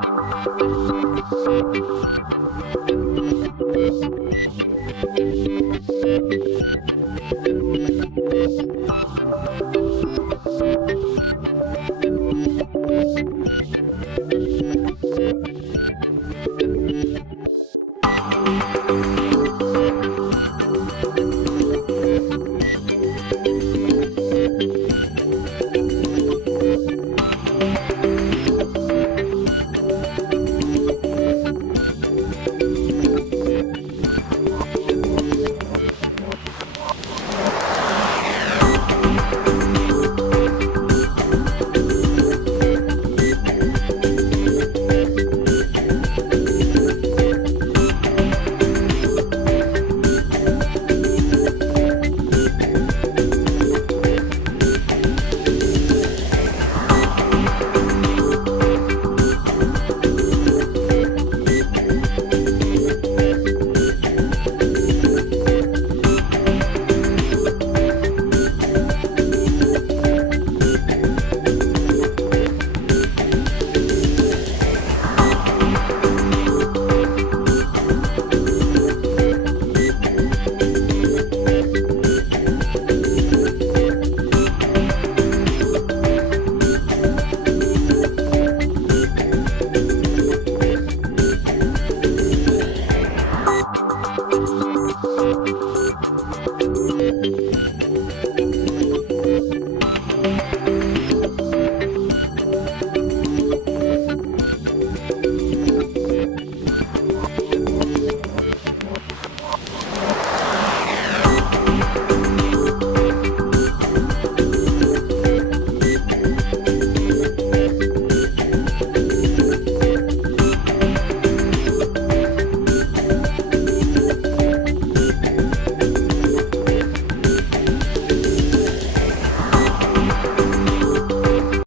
Thank you.